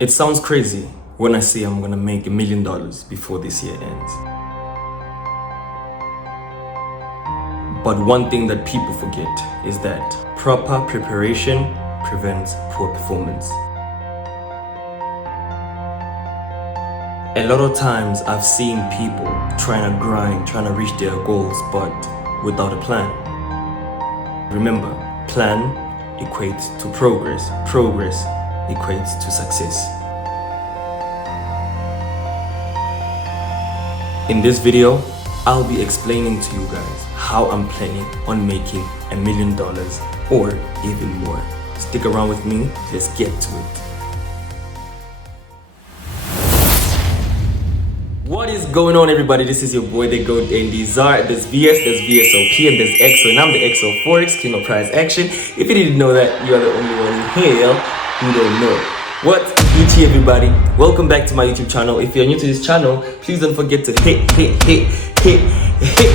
It sounds crazy when I say I'm gonna make $1 million before this year ends. But one thing that people forget is that proper preparation prevents poor performance. A lot of times I've seen people trying to grind, trying to reach their goals, but without a plan. Remember, plan equates to progress. Progress equates to success. In this video, I'll be explaining to you guys how I'm planning on making $1 million or even more. Stick around with me, let's get to it. What is going on, everybody? This is your boy, the GOAT Czar. There's VS, there's VSOP, and there's XO, and I'm the XO Forex, King of Price Action. If you didn't know that, you are the only one here who don't know. What's Gucci, everybody? Welcome back to my YouTube channel. If you're new to this channel, please don't forget to hit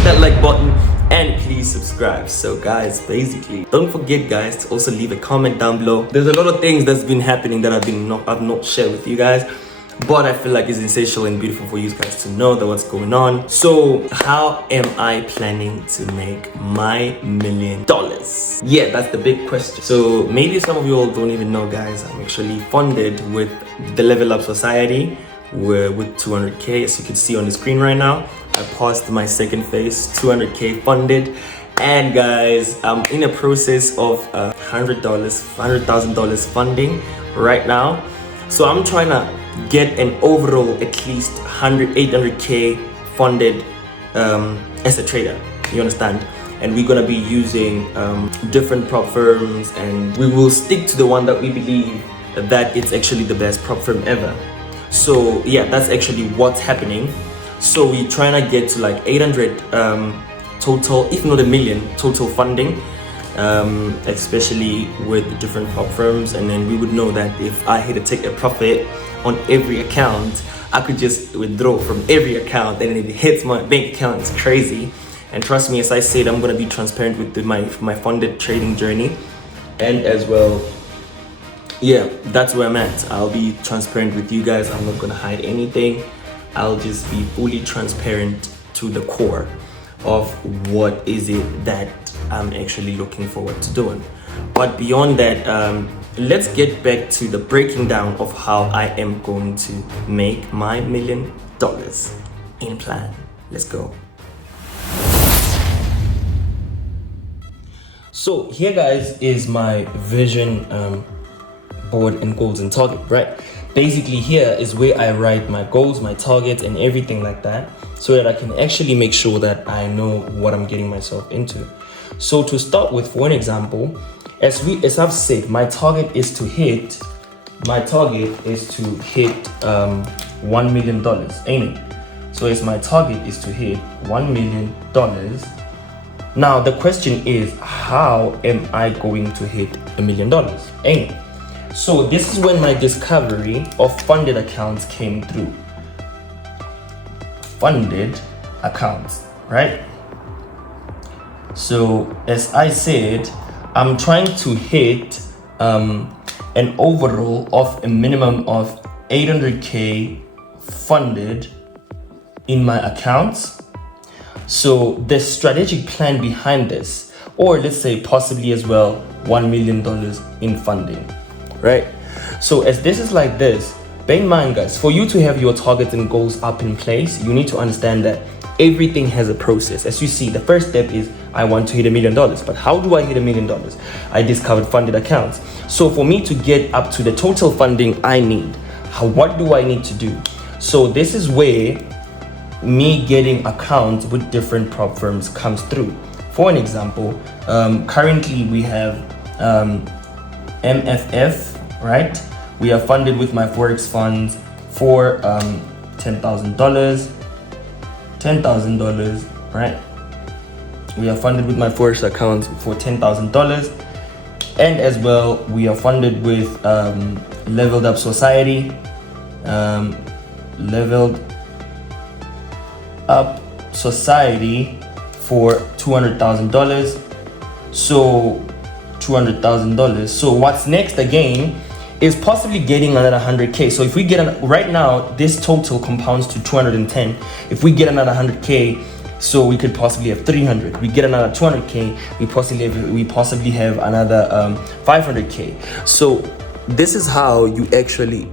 that like button and please subscribe. So guys, basically, don't forget guys to also leave a comment down below. There's a lot of things that's been happening that I've not shared with you guys, but I feel like it's essential and beautiful for you guys to know that what's going on. So how am I planning to make my $1 million? Yeah, that's the big question. So maybe some of you all don't even know, guys, I'm actually funded with the Level Up Society with 200k, as you can see on the screen right now. I passed my second phase, 200k funded, and guys, I'm in a process of $100,000 funding right now. So I'm trying to get an overall at least 800k funded as a trader, you understand? And we're gonna be using different prop firms, and we will stick to the one that we believe that it's actually the best prop firm ever. So yeah, that's actually what's happening. So we're trying to get to like 800 total, if not $1 million total funding, especially with the different prop firms. And then we would know that if I had to take a profit on every account, I could just withdraw from every account and it hits my bank account. It's crazy. And trust me, as I said, I'm gonna be transparent with my funded trading journey. And as well, yeah, that's where I'm at. I'll be transparent with you guys. I'm not gonna hide anything. I'll just be fully transparent to the core of what is it that I'm actually looking forward to doing. But beyond that, let's get back to the breaking down of how I am going to make my $1 million in plan. Let's go. So here, guys, is my vision board and goals and target, right? Basically, here is where I write my goals, my targets, and everything like that, so that I can actually make sure that I know what I'm getting myself into. So to start with, for an example, as I've said, my target is to hit $1 million, ain't it? So as my target is to hit $1 million. Now the question is, how am I going to hit $1 million, ain't it? So this is when my discovery of funded accounts came through. Funded accounts, right? So as I said, I'm trying to hit an overall of a minimum of 800k funded in my accounts. So the strategic plan behind this, or let's say possibly as well $1 million in funding, right? So as this is like this, bear in mind guys, for you to have your targets and goals up in place, you need to understand that everything has a process. As you see, the first step is I want to hit $1 million, but how do I hit $1 million? I discovered funded accounts. So for me to get up to the total funding I need, what do I need to do? So this is where me getting accounts with different prop firms comes through. For an example, currently we have MFF, right? We are funded with my Forex funds for $10,000, right? We are funded with my Forex accounts for $10,000, and as well we are funded with Leveled Up Society, Leveled Up Society for $200,000. So $200,000. So what's next again is possibly getting another 100K. So if we get right now, this total compounds to 210. If we get another 100K, so we could possibly have 300. We get another 200K, we possibly have another 500K. So this is how you actually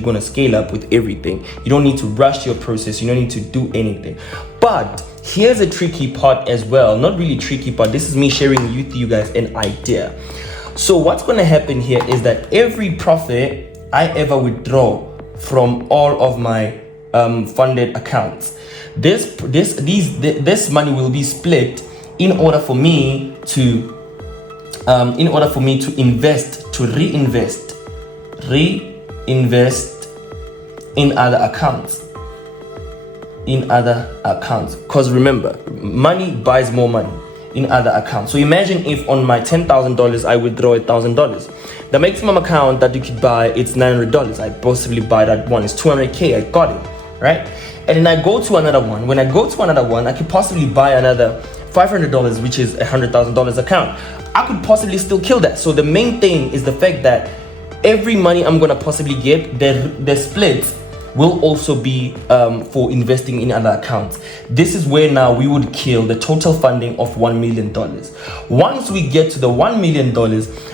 gonna scale up with everything. You don't need to rush your process. You don't need to do anything. But here's a tricky part as well. Not really tricky part. This is me sharing with you guys an idea. So what's gonna happen here is that every profit I ever withdraw from all of my funded accounts, this money will be split in order for me to reinvest in other accounts. Because remember, money buys more money in other accounts. So imagine if on my $10,000 I withdraw $1,000. The maximum account that you could buy, it's $900. I possibly buy that one. It's 200K. I got it, right? And then I go to another one. When I go to another one, I could possibly buy another $500, which is a $100,000 account. I could possibly still kill that. So the main thing is the fact that every money I'm gonna possibly get, the splits will also be for investing in other accounts. This is where now we would kill the total funding of $1 million. Once we get to the $1 million,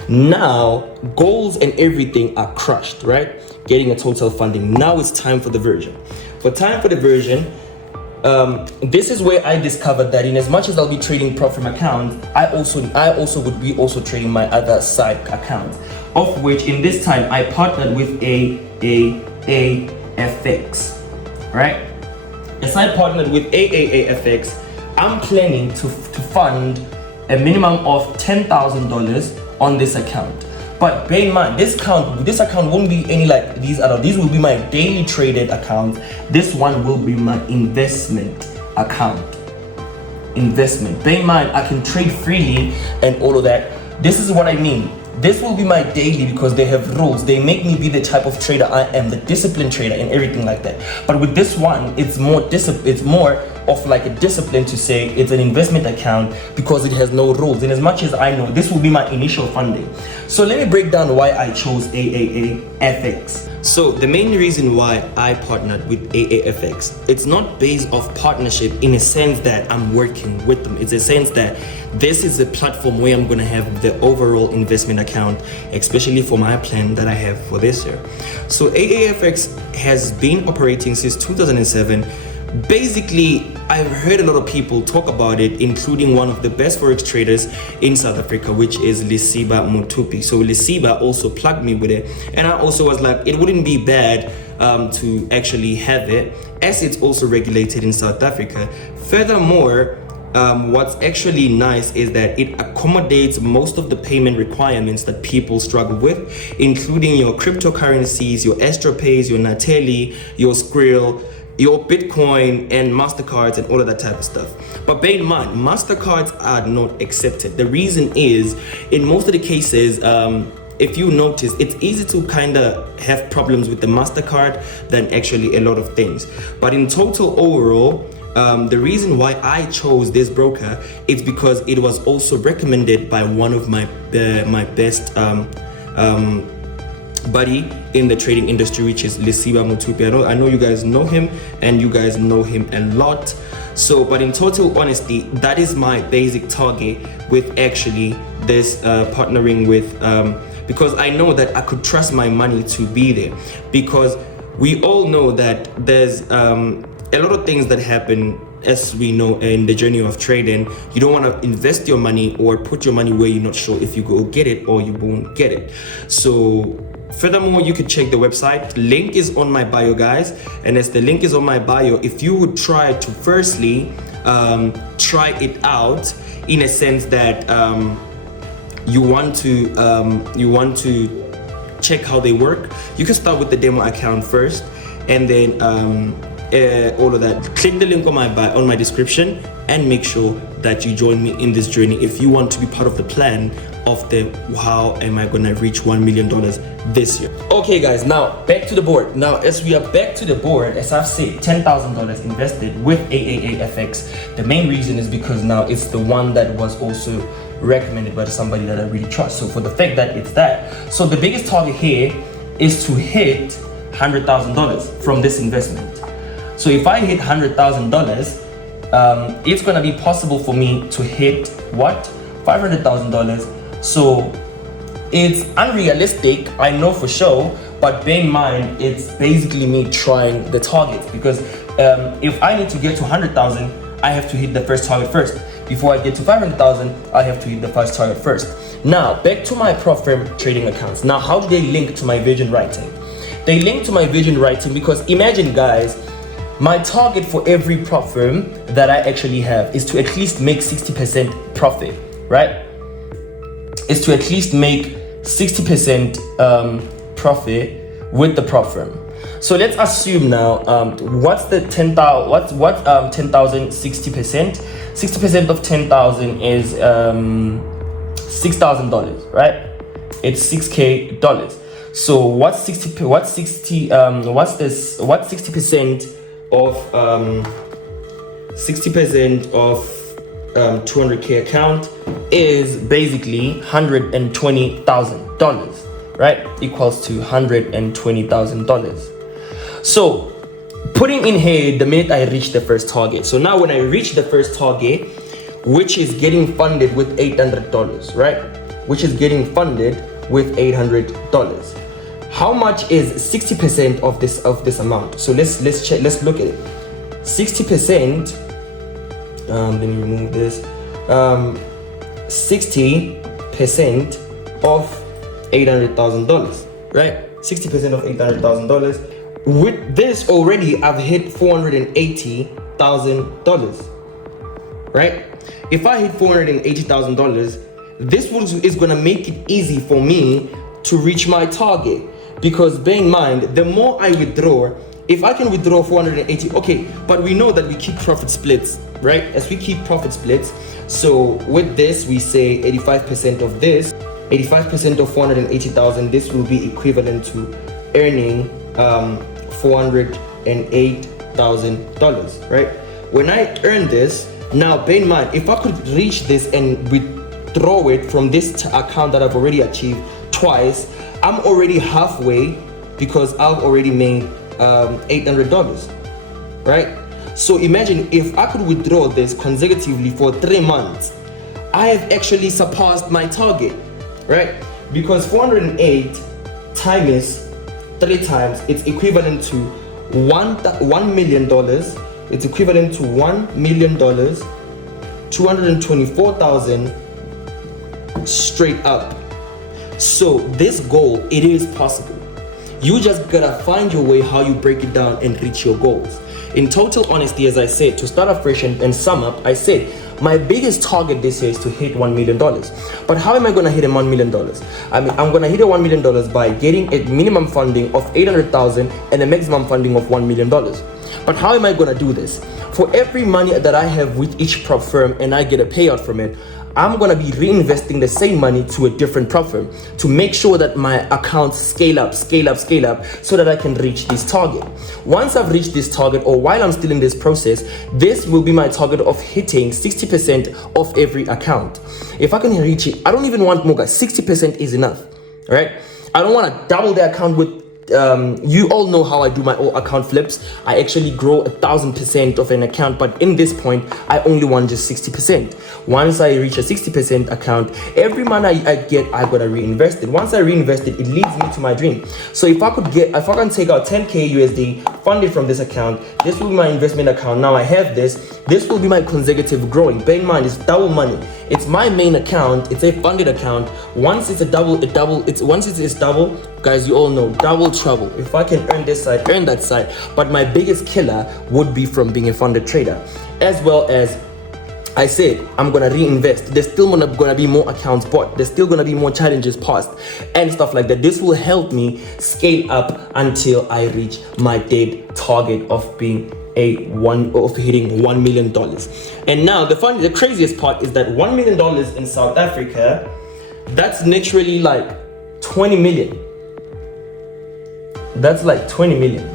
now goals and everything are crushed, right? Getting a total funding. Now it's time for the version. This is where I discovered that in as much as I'll be trading prop from accounts, I also would be also trading my other side accounts, of which in this time I partnered with AAAFX, right? As I partnered with AAAFX, I'm planning to fund a minimum of $10,000 on this account. But bear in mind, this account won't be any like these other. These will be my daily traded accounts. This one will be my investment account. Bear in mind, I can trade freely and all of that. This is what I mean. This will be my daily because they have rules. They make me be the type of trader I am, the disciplined trader and everything like that. But with this one, it's more of like a discipline to say it's an investment account because it has no rules. And as much as I know, this will be my initial funding. So let me break down why I chose AAAFX. So the main reason why I partnered with AAFX, it's not based off partnership in a sense that I'm working with them. It's a sense that this is a platform where I'm going to have the overall investment account, especially for my plan that I have for this year. So AAFX has been operating since 2007. Basically, I've heard a lot of people talk about it, including one of the best Forex traders in South Africa, which is Lisiba Mutupi. So Lisiba also plugged me with it. And I also was like, it wouldn't be bad to actually have it, as it's also regulated in South Africa. Furthermore, what's actually nice is that it accommodates most of the payment requirements that people struggle with, including your cryptocurrencies, your AstroPays, your Natelli, your Skrill, your Bitcoin and MasterCards and all of that type of stuff. But bear in mind, MasterCards are not accepted. The reason is, in most of the cases, if you notice, it's easy to kind of have problems with the MasterCard than actually a lot of things. But in total overall, the reason why I chose this broker is because it was also recommended by one of my best buddy in the trading industry, which is Lisiba Mutupi. I know you guys know him and you guys know him a lot. So, but in total honesty, that is my basic target with actually this partnering with, because I know that I could trust my money to be there, because we all know that there's a lot of things that happen, as we know, in the journey of trading. You don't want to invest your money or put your money where you're not sure if you go get it or you won't get it. So furthermore, you can check the website. Link is on my bio, guys. And as the link is on my bio, if you would try to firstly try it out, in a sense that you want to check how they work, you can start with the demo account first, and then all of that. Click the link on my description and make sure that you join me in this journey if you want to be part of the plan of the how am I gonna reach $1 million this year. Okay guys, now back to the board. Now as we are back to the board, as I've said, $10,000 invested with AAAFX. The main reason is because now it's the one that was also recommended by somebody that I really trust. So for the fact that it's that, so the biggest target here is to hit $100,000 from this investment. So if I hit $100,000, it's gonna be possible for me to hit what? $500,000. So it's unrealistic, I know for sure, but bear in mind, it's basically me trying the targets, because if I need to get to 100,000, I have to hit the first target first. Before I get to 500,000, I have to hit the first target first. Now, back to my prop firm trading accounts. Now, how do they link to my vision writing? They link to my vision writing because imagine, guys, my target for every prop firm that I actually have is to at least make 60% profit, right? Is to at least make 60% profit with the prop firm. So let's assume now, what's the 10,000? What's 10,000 60%? 60% of 10,000 is $6,000, right? It's $6K. So what's 60%? What's 60% of 60% of 200K account is basically $120,000, right? Equals to $120,000. So putting in here the minute I reach the first target. So now when I reach the first target, which is getting funded with $800, right? Which is getting funded with $800. How much is 60% of this amount? So let's check. Let's look at it. 60%. Let me remove this. 60% of $800,000, right? 60% of $800,000. With this already, I've hit $480,000, right? If I hit $480,000, this is gonna make it easy for me to reach my target. Because bear in mind, the more I withdraw, if I can withdraw 480, okay, but we know that we keep profit splits, right? As we keep profit splits, so with this, we say 85% of this, 85% of 480,000, this will be equivalent to earning $408,000, right? When I earn this, now bear in mind, if I could reach this and withdraw it from this account that I've already achieved twice, I'm already halfway because I've already made $800, right? So imagine if I could withdraw this consecutively for 3 months, I have actually surpassed my target, right? Because 408 times 3 times, it's equivalent to $1 million. It's equivalent to $1 million, 224,000 straight up. So this goal, it is possible. You just gotta find your way how you break it down and reach your goals. In total honesty, as I said, to start afresh and sum up, I said my biggest target this year is to hit $1 million. But how am I gonna hit $1 million? I mean, I'm gonna hit $1 million by getting a minimum funding of $800,000 and a maximum funding of $1 million. But how am I gonna do this? For every money that I have with each prop firm and I get a payout from it, I'm gonna be reinvesting the same money to a different prop firm to make sure that my accounts scale up, so that I can reach this target. Once I've reached this target, or while I'm still in this process, this will be my target of hitting 60% of every account. If I can reach it, I don't even want more, guys. 60% is enough, right? I don't want to double the account with you all know how I do my account flips. I actually grow 1,000% of an account, but in this point, I only want just 60%. Once I reach a 60% account, every money I get, I gotta reinvest it. Once I reinvest it, it leads me to my dream. So if I can take out 10K USD, fund it from this account, this will be my investment account. Now I have this will be my consecutive growing. Bear in mind, it's double money. It's my main account. It's a funded account. Once it's double, guys, you all know, double trouble. If I can earn this side, earn that side. But my biggest killer would be from being a funded trader. As well as I said, I'm gonna reinvest. There's still gonna be more accounts bought. There's still gonna be more challenges passed and stuff like that. This will help me scale up until I reach my dead target of being hitting $1 million. And now the craziest part is that $1 million in South Africa, that's literally like 20 million. That's like 20 million.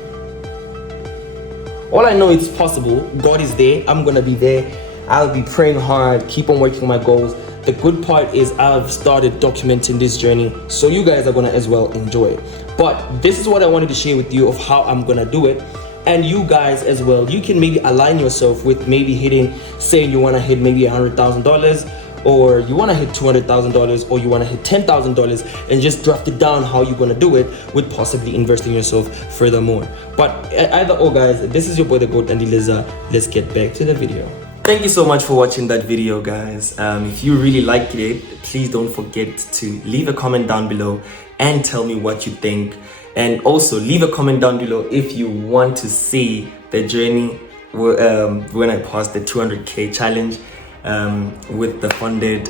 All I know it's possible. God is there. I'm gonna be there. I'll be praying hard, keep on working my goals. the good part is I've started documenting this journey, so you guys are gonna as well enjoy it. But this is what I wanted to share with you of how I'm gonna do it. And you guys as well, you can maybe align yourself with maybe hitting, say you wanna hit maybe $100,000, or you wanna hit $200,000, or you wanna hit $10,000, and just draft it down how you're gonna do it with possibly investing yourself furthermore. But either or guys, this is your boy the GOAT Andy Liza. Let's get back to the video. Thank you so much for watching that video, guys. If you really liked it, please don't forget to leave a comment down below and tell me what you think. And also leave a comment down below if you want to see the journey when I pass the 200k challenge with the funded.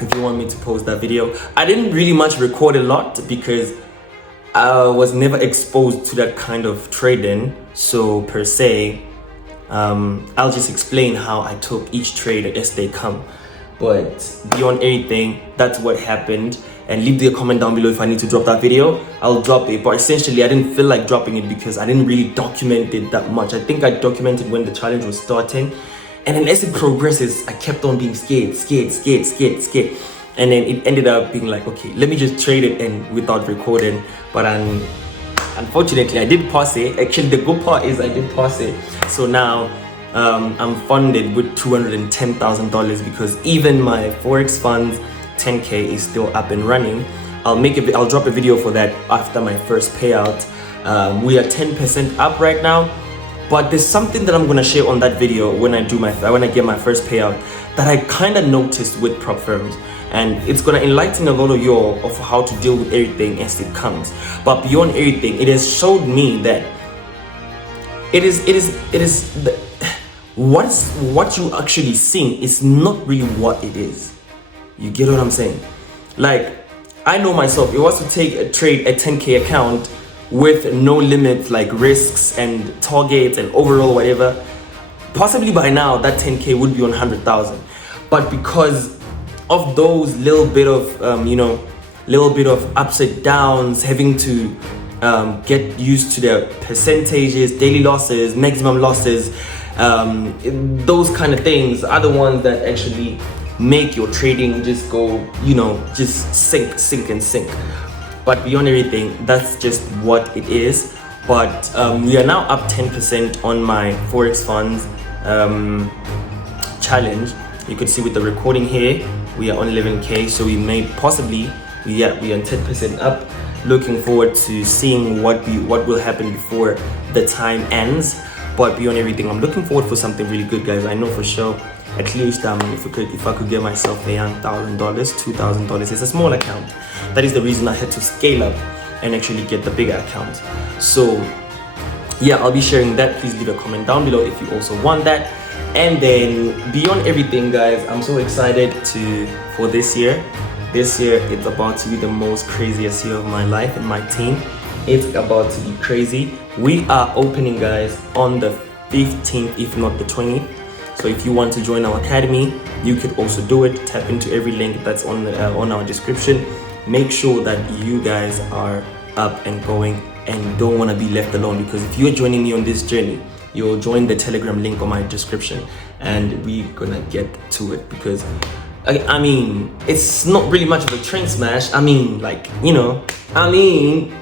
If you want me to post that video, I didn't really much record a lot because I was never exposed to that kind of trading. So per se, I'll just explain how I took each trade as they come. But beyond anything, that's what happened. And leave the comment down below if I need to drop that video. I'll drop it. But essentially, I didn't feel like dropping it because I didn't really document it that much. I think I documented when the challenge was starting. And then as it progresses, I kept on being scared. And then it ended up being like, okay, let me just trade it and without recording. But unfortunately, I did pass it. Actually, the good part is I did pass it. So now I'm funded with $210,000 because even my Forex funds 10k is still up and running. I'll drop a video for that after my first payout. We are 10% up right now, but there's something that I'm gonna share on that video when I get my first payout that I kind of noticed with prop firms, and it's gonna enlighten a lot of y'all of how to deal with everything as it comes. But beyond everything, it has showed me that what you actually seeing is not really what it is. You get what I'm saying? Like, I know myself, if I was to take a trade a 10k account with no limit, like risks and targets and overall whatever, possibly by now that 10k would be on 100,000. But because of those little bit of ups and downs, having to get used to the percentages, daily losses, maximum losses, those kind of things are the ones that actually make your trading just go, just sink. But beyond everything, that's just what it is. But we are now up 10% on my Forex funds challenge. You could see with the recording here, we are on 11k, so we are 10% up. Looking forward to seeing what will happen before the time ends. But beyond everything, I'm looking forward for something really good, guys. I know for sure, at least if I could get myself a young $1,000, $2,000. It's a small account. That is the reason I had to scale up and actually get the bigger account. So yeah, I'll be sharing that. Please leave a comment down below if you also want that. And then beyond everything, guys, I'm so excited for this year. This year, it's about to be the most craziest year of my life and my team. It's about to be crazy. We are opening, guys, on the 15th, if not the 20th. So if you want to join our academy, you could also do it. Tap into every link that's on our description. Make sure that you guys are up and going and don't want to be left alone, because if you're joining me on this journey, you'll join the Telegram link on my description, and we're gonna get to it. Because I mean, it's not really much of a train smash. I mean, like, you know what I mean?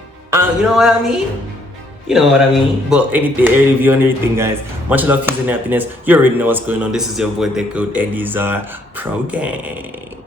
You know what I mean? But anything, every review and everything, guys. Much love, peace, and happiness. You already know what's going on. This is your boy, the GOAT, and these are Pro Gang.